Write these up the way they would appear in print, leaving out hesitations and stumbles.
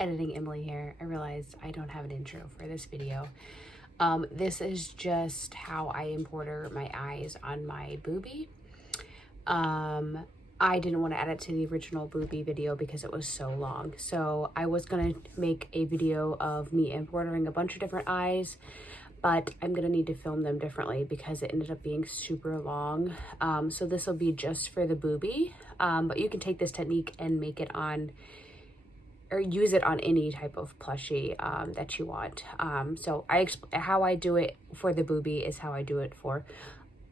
Editing Emily here. I realized I don't have an intro for this video. This is just how I embroider my eyes on my boobie. I didn't want to add it to the original boobie video because it was so long. So I was going to make a video of me embroidering a bunch of different eyes, but I'm going to need to film them differently because it ended up being super long. So this will be just for the boobie, but you can take this technique and make it on, or use it on any type of plushie that you want. So how I do it for the boobie is how I do it for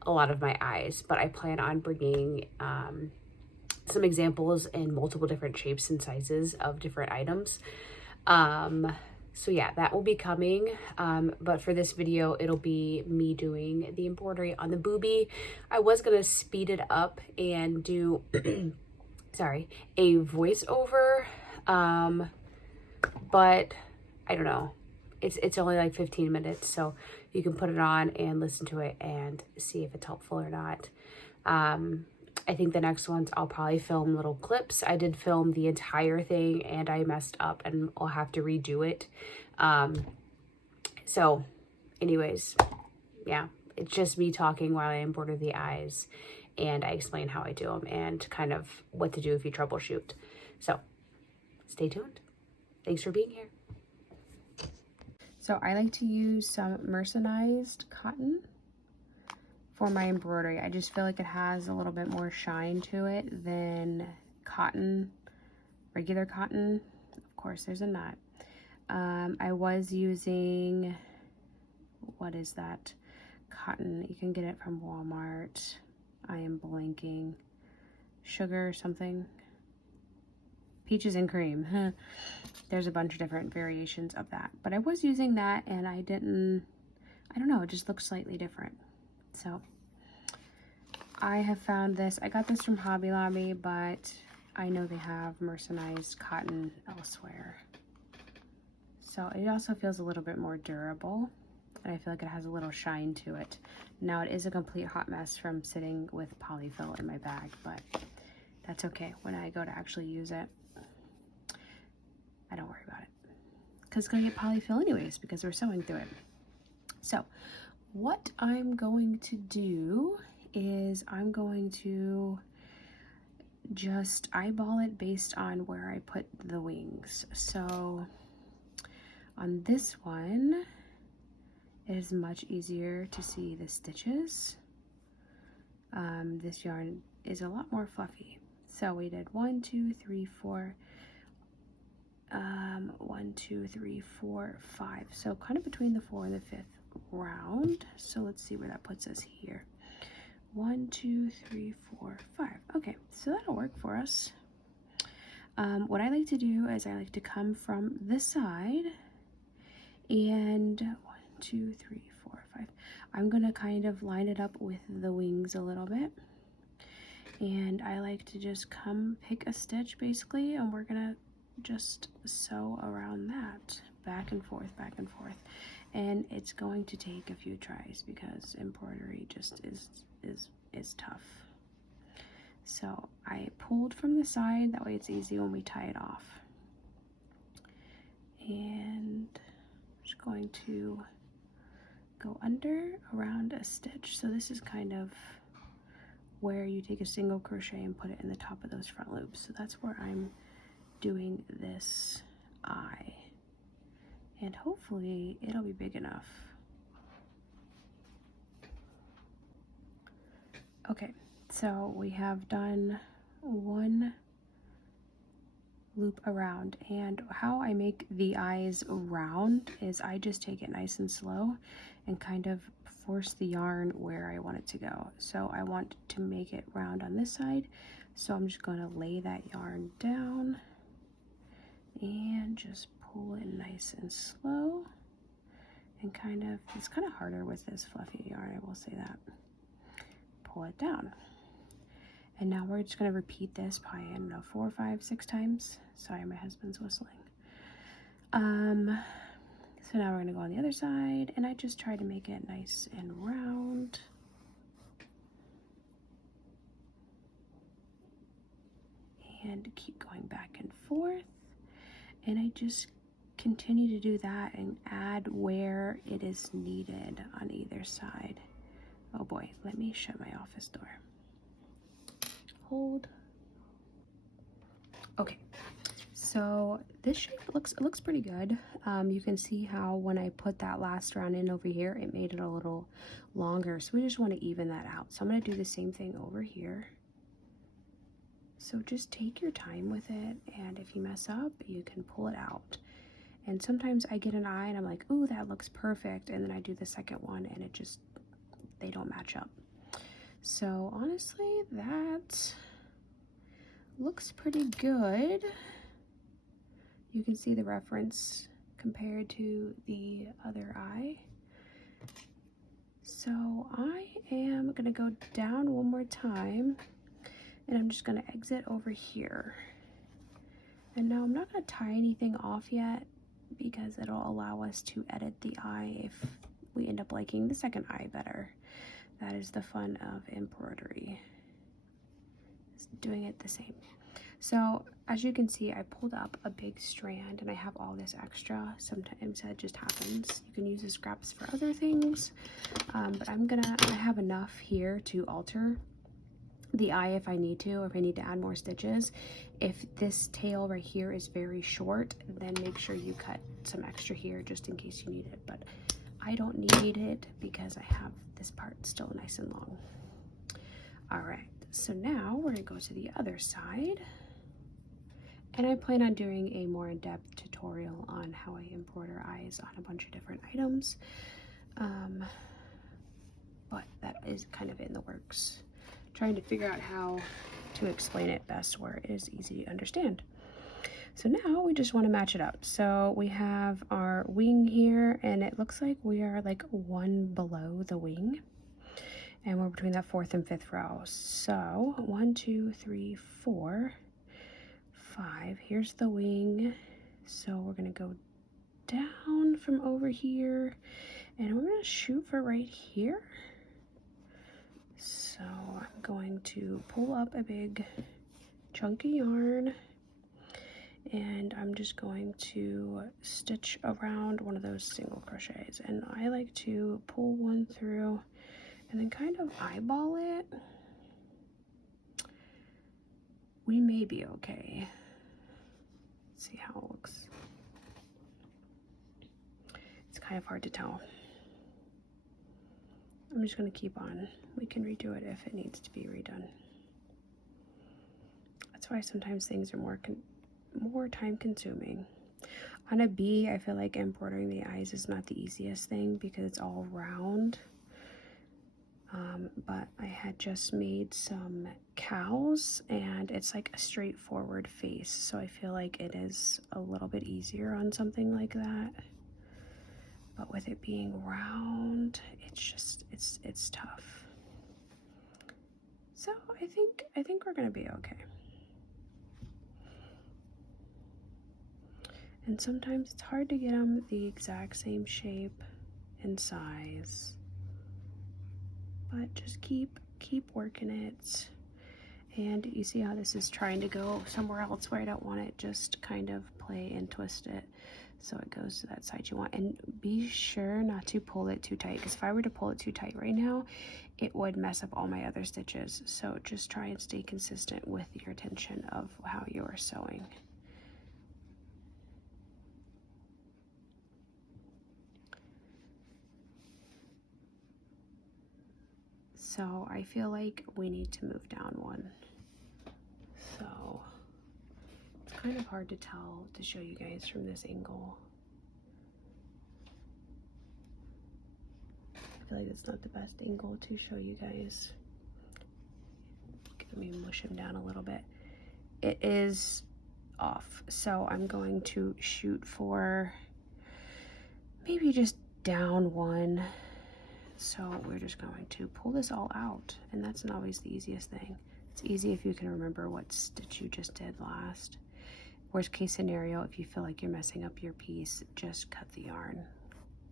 a lot of my eyes, but I plan on bringing some examples in multiple different shapes and sizes of different items. So yeah, that will be coming, but for this video it'll be me doing the embroidery on the boobie. I was gonna speed it up and do sorry, a voiceover, but I don't know, it's only like 15 minutes, so you can put it on and listen to it and see if it's helpful or not. I think the next ones I'll probably film little clips. I did film the entire thing and I messed up and I'll have to redo it. So anyways, yeah, it's just me talking while I embroider the eyes, and I explain how I do them and kind of what to do if you troubleshoot. So stay tuned. Thanks for being here. So I like to use some mercerized cotton for my embroidery. I just feel like it has a little bit more shine to it than cotton, regular cotton. Of course, there's a knot. I was using, what is that? Cotton. You can get it from Walmart. I am blanking. Sugar something. Peaches and cream. There's a bunch of different variations of that. But I was using that and I don't know, it just looks slightly different. So I have found this. I got this from Hobby Lobby, but I know they have mercerized cotton elsewhere. So it also feels a little bit more durable, and I feel like it has a little shine to it. Now it is a complete hot mess from sitting with polyfill in my bag, but that's okay. When I go to actually use it, I don't worry about it, because it's gonna get polyfill anyways because we're sewing through it. So what I'm going to do is I'm going to just eyeball it based on where I put the wings. So on this one, it is much easier to see the stitches. This yarn is a lot more fluffy. So we did 1, 2, 3, 4, 1, 2, 3, 4, 5. So kind of between the 4th and the 5th round. So let's see where that puts us here. 1, 2, 3, 4, 5. Okay, so that'll work for us. What I like to do is I like to come from this side and 1, 2, 3, 4, 5. I'm gonna kind of line it up with the wings a little bit, and I like to just pick a stitch basically, and we're gonna just sew around that back and forth, and it's going to take a few tries because embroidery just is tough. So I pulled from the side, that way it's easy when we tie it off. And I'm just going to go under around a stitch. So this is kind of where you take a single crochet and put it in the top of those front loops. So that's where I'm doing this eye, and hopefully it'll be big enough. Okay, so we have done one loop around, and how I make the eyes round is I just take it nice and slow and kind of force the yarn where I want it to go. So I want to make it round on this side, so I'm just going to lay that yarn down and just pull it nice and slow, and it's kind of harder with this fluffy yarn, I will say that. Pull it down, and now we're just going to repeat this probably, I don't know, 4, 5, 6 times. Sorry, my husband's whistling. So now we're going to go on the other side, and I just try to make it nice and round. And keep going back and forth. And I just continue to do that and add where it is needed on either side. Oh boy, let me shut my office door. Hold. Okay, so this shape looks pretty good. You can see how when I put that last round in over here, it made it a little longer. So we just want to even that out. So I'm going to do the same thing over here. So just take your time with it, and if you mess up, you can pull it out. And sometimes I get an eye and I'm like, ooh, that looks perfect, and then I do the second one and it just, they don't match up. So honestly, that looks pretty good. You can see the reference compared to the other eye. So I am gonna go down one more time, and I'm just gonna exit over here. And now I'm not gonna tie anything off yet because it'll allow us to edit the eye if we end up liking the second eye better. That is the fun of embroidery, just doing it the same. So as you can see, I pulled up a big strand and I have all this extra. Sometimes that just happens. You can use the scraps for other things, but I have enough here to alter the eye if I need to, or if I need to add more stitches. If this tail right here is very short, then make sure you cut some extra here just in case you need it, but I don't need it because I have this part still nice and long. All right, so now we're gonna go to the other side, and I plan on doing a more in-depth tutorial on how I embroider eyes on a bunch of different items, but that is kind of in the works. Trying to figure out how to explain it best where it is easy to understand. So now we just want to match it up. So we have our wing here, and it looks like we are like one below the wing, and we're between that fourth and fifth row. So 1, 2, 3, 4, 5. Here's the wing. So we're gonna go down from over here, and we're gonna shoot for right here. So I'm going to pull up a big chunky yarn, and I'm just going to stitch around one of those single crochets, and I like to pull one through and then kind of eyeball it. We may be okay. Let's see how it looks. It's kind of hard to tell. I'm just going to keep on. We can redo it if it needs to be redone. That's why sometimes things are more time consuming. On a bee, I feel like embroidering the eyes is not the easiest thing because it's all round. But I had just made some cows, and it's like a straightforward face, so I feel like it is a little bit easier on something like that. But with it being round, it's just, it's tough. So I think we're gonna be okay. And sometimes it's hard to get them the exact same shape and size, but just keep working it. And you see how this is trying to go somewhere else where I don't want it, just kind of play and twist it so it goes to that side you want. And be sure not to pull it too tight, because if I were to pull it too tight right now, it would mess up all my other stitches. So just try and stay consistent with your tension of how you are sewing. So I feel like we need to move down one. So it's kind of hard to tell to show you guys from this angle. I feel like it's not the best angle to show you guys. Let me mush him down a little bit. It is off, so I'm going to shoot for maybe just down one. So we're just going to pull this all out, and that's not always the easiest thing. It's easy if you can remember what stitch you just did last. Worst case scenario, if you feel like you're messing up your piece, just cut the yarn.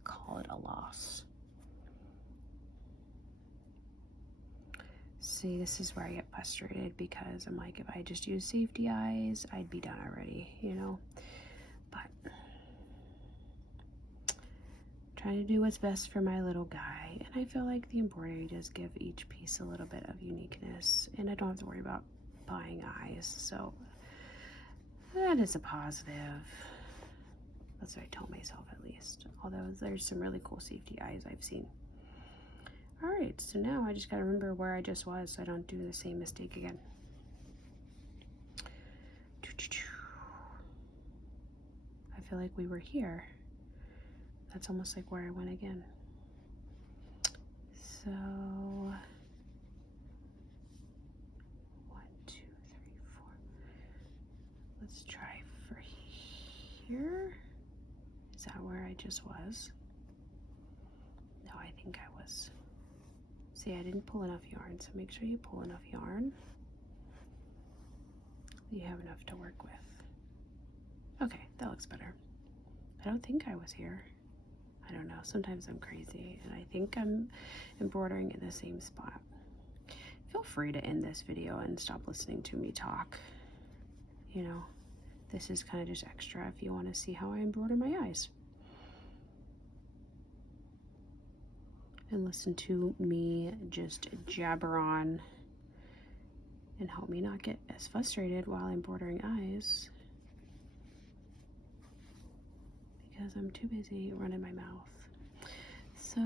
Call it a loss. See, this is where I get frustrated because I'm like, if I just use safety eyes, I'd be done already, you know? but trying to do what's best for my little guy. And I feel like the embroidery does give each piece a little bit of uniqueness, and I don't have to worry about buying eyes, so that is a positive. That's what I told myself, at least. Although there's some really cool safety eyes I've seen. All right, so now I just gotta remember where I just was so I don't do the same mistake again. I feel like we were here. That's almost like where I went again. So 1, 2, 3, 4. Let's try for here. Is that where I just was? No, I think I was. See, I didn't pull enough yarn, so make sure you pull enough yarn. You have enough to work with. Okay, that looks better. I don't think I was here. I don't know, sometimes I'm crazy, and I think I'm embroidering in the same spot. Feel free to end this video and stop listening to me talk. You know, this is kind of just extra if you want to see how I embroider my eyes. And listen to me just jabber on and help me not get as frustrated while embroidering eyes, because I'm too busy running my mouth. So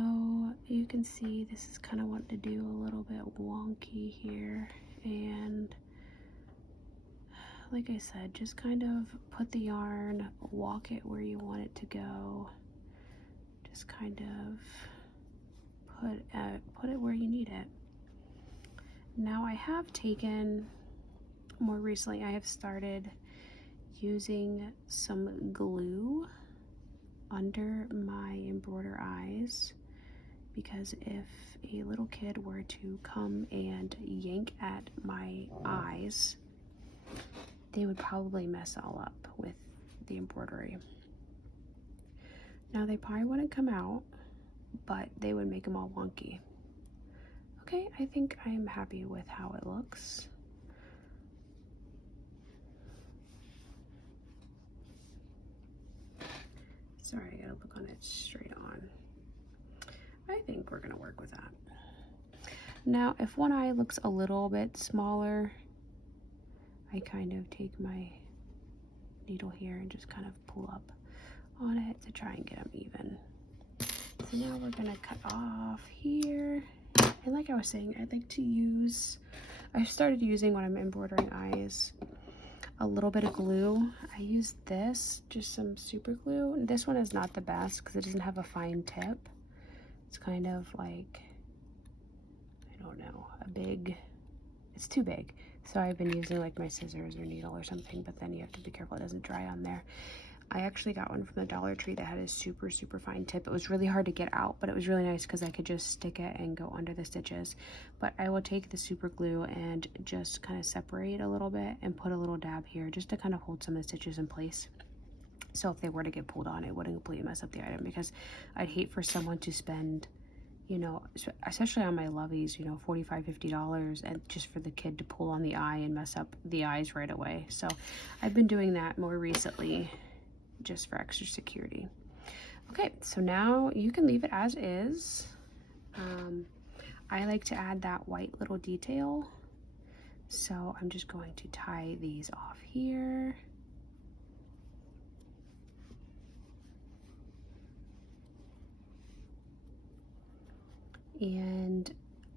you can see this is kind of wanting to do a little bit wonky here, and like I said, just kind of put the yarn, walk it where you want it to go, just kind of put it where you need it. Now I have taken, more recently I have started using some glue under my embroider eyes, because if a little kid were to come and yank at my eyes, they would probably mess all up with the embroidery. Now they probably wouldn't come out, but they would make them all wonky. Okay, I think I am happy with how it looks. Sorry, I gotta look on it straight on. I think we're gonna work with that. Now, if one eye looks a little bit smaller, I kind of take my needle here and just kind of pull up on it to try and get them even. So now we're gonna cut off here. And like I was saying, I'd like to use, I started using when I'm embroidering eyes, a little bit of glue. I used this, just some super glue. This one is not the best because it doesn't have a fine tip. It's kind of like, I don't know, it's too big. So I've been using like my scissors or needle or something, but then you have to be careful it doesn't dry on there. I actually got one from the Dollar Tree that had a super, super fine tip. It was really hard to get out, but it was really nice because I could just stick it and go under the stitches. But I will take the super glue and just kind of separate a little bit and put a little dab here just to kind of hold some of the stitches in place. So if they were to get pulled on, it wouldn't completely mess up the item, because I'd hate for someone to spend, you know, especially on my lovies, you know, $45, $50, and just for the kid to pull on the eye and mess up the eyes right away. So I've been doing that more recently, just for extra security. Okay, so now you can leave it as is. I like to add that white little detail, so I'm just going to tie these off here. And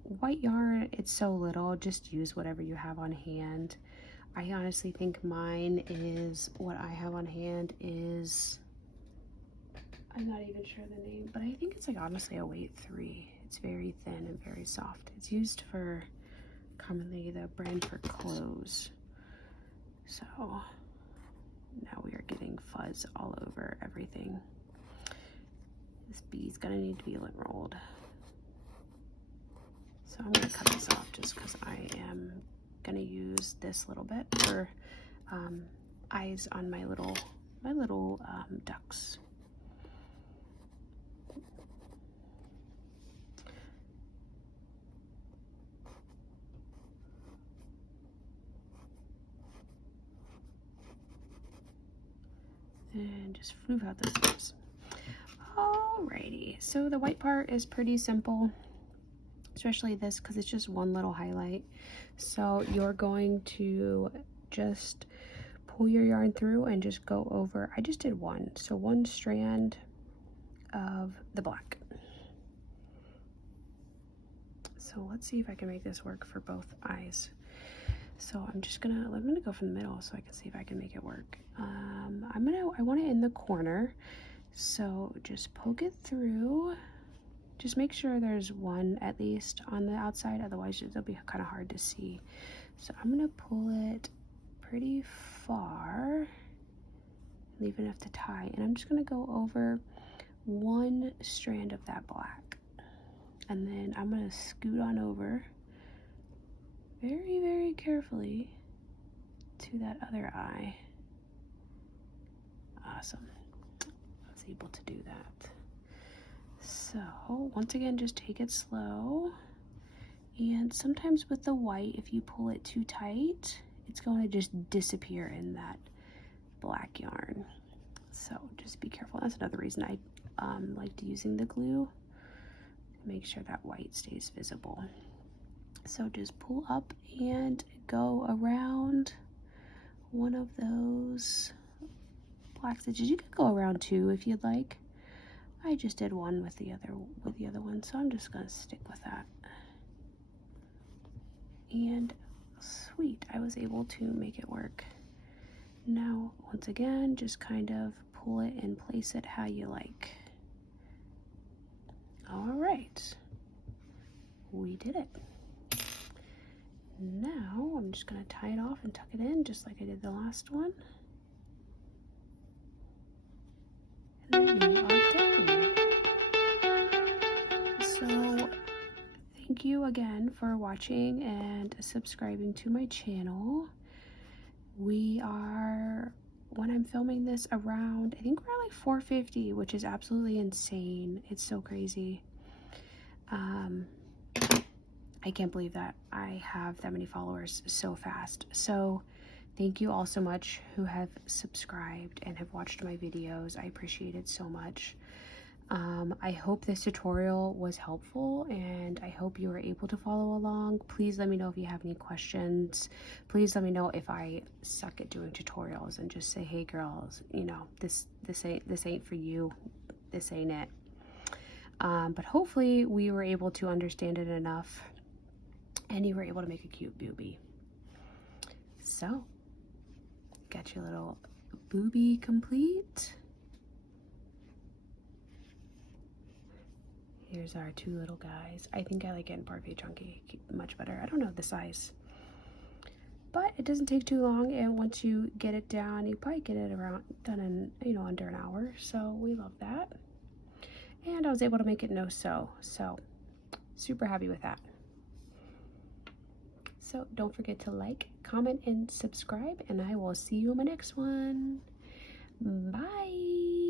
white yarn, it's so little, just use whatever you have on hand. I honestly think mine is, what I have on hand is, I'm not even sure the name, but I think it's like honestly a weight 3. It's very thin and very soft. It's used for, commonly the brand for clothes. So now we are getting fuzz all over everything. This bee's gonna need to be lint rolled. So I'm gonna cut this off just because I am gonna use this little bit for eyes on my little ducks. and just floof out those tips. Alrighty, so the white part is pretty simple, especially this because it's just one little highlight. So you're going to just pull your yarn through and just go over. I just did one, so one strand of the black. So let's see if I can make this work for both eyes. So I'm gonna go from the middle so I can see if I can make it work. I want it in the corner, so just poke it through. Just make sure there's one at least on the outside, otherwise it'll be kind of hard to see. So I'm gonna pull it pretty far, leave enough to tie, and I'm just gonna go over one strand of that black, and then I'm gonna scoot on over very, very carefully to that other eye. Awesome. I was able to do that. So once again, just take it slow. And sometimes with the white, if you pull it too tight, it's going to just disappear in that black yarn. So just be careful. That's another reason I liked using the glue. Make sure that white stays visible. So just pull up and go around one of those black stitches. You could go around two if you'd like. I just did one with the other one, so I'm just gonna stick with that. And sweet, I was able to make it work. Now, once again, just kind of pull it and place it how you like. All right, we did it. Now I'm just gonna tie it off and tuck it in just like I did the last one. And then we are done. So thank you again for watching and subscribing to my channel. We are, when I'm filming this, around, I think we're at like 450, which is absolutely insane. It's so crazy. I can't believe that I have that many followers so fast. So thank you all so much who have subscribed and have watched my videos. I appreciate it so much. I hope this tutorial was helpful, and I hope you were able to follow along. Please let me know if you have any questions. Please let me know if I suck at doing tutorials, and just say, hey girls, you know, this ain't for you. This ain't it. But hopefully we were able to understand it enough, and you were able to make a cute boobie. So, got your little boobie complete. Here's our two little guys. I think I like it in parfait chunky much better. I don't know the size, but it doesn't take too long, and once you get it down, you probably get it done in, you know, under an hour. So we love that. And I was able to make it no sew, so super happy with that. So don't forget to like, comment, and subscribe, and I will see you in my next one. Bye.